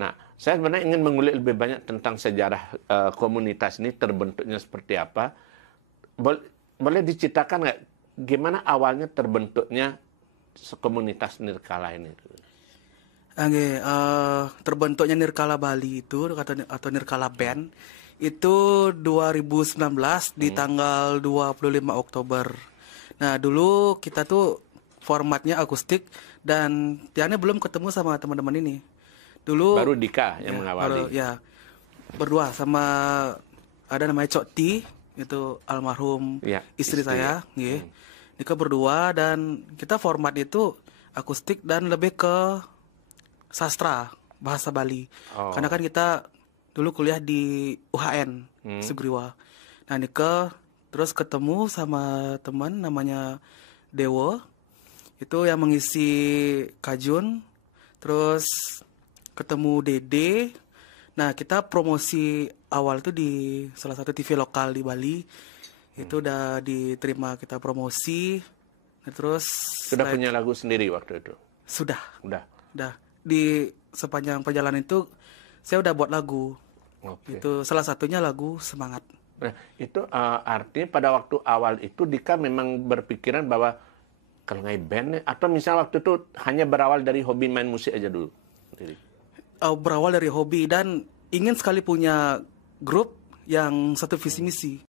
Nah, saya sebenarnya ingin mengulik lebih banyak tentang sejarah komunitas ini terbentuknya seperti apa. Boleh diceritakan nggak gimana awalnya terbentuknya komunitas Nirkala ini? Oke, terbentuknya Nirkala Bali itu atau Nirkala Band itu 2019 di tanggal 25 Oktober. Nah, dulu kita tuh formatnya akustik dan Tiana belum ketemu sama teman-teman ini. Dulu Baru Dika yang ya, mengawali. berdua sama ada namanya Cok Ti, itu almarhum Ya, istri istri ya. saya, nggih. Nika berdua dan kita format itu akustik dan lebih ke sastra bahasa Bali. Oh. Karena kan kita dulu kuliah di UHN Sugriwa. Nah, Nika terus ketemu sama teman namanya Dewo. Itu yang mengisi Kajun. Terus ketemu Dede. Nah, kita promosi awal itu di salah satu TV lokal di Bali. Itu udah diterima kita promosi. Nah, terus Sudah punya lagu sendiri waktu itu? sudah. Udah. Di sepanjang perjalanan itu saya udah buat lagu. Oke. Itu salah satunya lagu Semangat. Nah, itu artinya pada waktu awal itu Dika memang berpikiran bahwa kalau nggak band atau misalnya waktu itu hanya berawal dari hobi main musik aja dulu. Jadi, Berawal dari hobi dan ingin sekali punya grup yang satu visi misi.